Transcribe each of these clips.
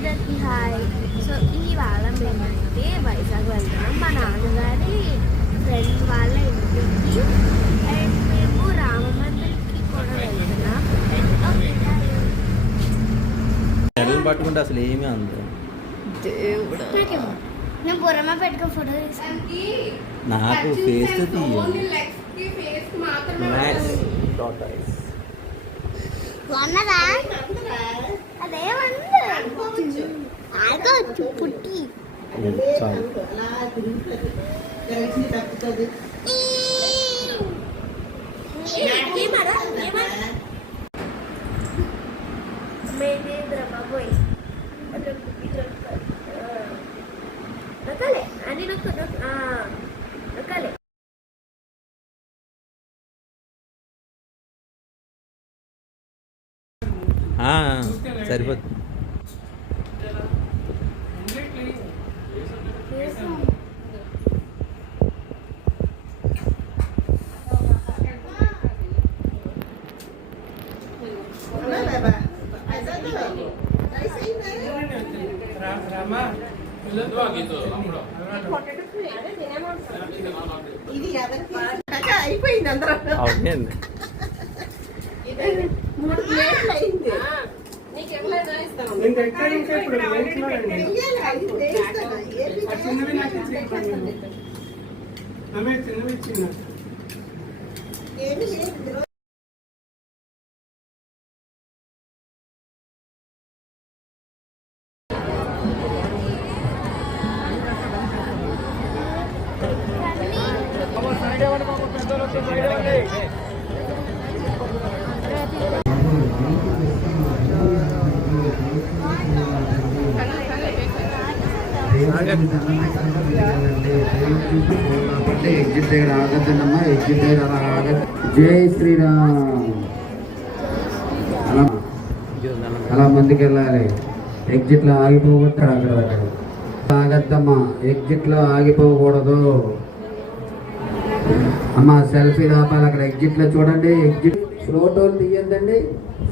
అందరికి hi. So ఇవాళ మేమైతే వైజాగ్ వెళ్తున్నాం మా నాన్నగారి ఫ్రెండ్ వాళ్ళ ఇంటికి. అండ్ మేము రామ మందిర్కి కూడా వెళ్తున్నాం. పట్టుకుంటే అసలు ఏమీ అందదు. నేను బొరమ పెట్టుకుని ఫోటో తీసుకుంటే నాకు ఫేస్ అదేమన్నా పుట్టి పోయి నొక్కలే అని నొక్కలే. సరిపోతుంది. అయిపోయింది అందరూ. అవునండి. ఎగ్జిట్ దగ్గర ఆగద్దమ్మా. ఎగ్జిట్ దగ్గర అలా ఆగద్దు. జై శ్రీరామ్. అలా ముందుకు వెళ్ళాలి. ఎగ్జిట్ లో ఆగిపోవద్దు. అక్కడ ఆగద్దమ్మా. ఎగ్జిట్ లో ఆగిపోకూడదు అమ్మా. సెల్ఫీ ఆపాలి. అక్కడ ఎగ్జిట్ లో చూడండి. ఎగ్జిట్ ఫోటోలు తీయద్దండి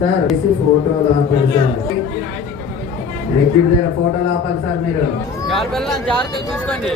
సార్. ఫోటోలు ఆపాలి సార్. ఎగ్జిట్ దగ్గర ఫోటోలు ఆపాలి సార్. మీరు చూసుకోండి.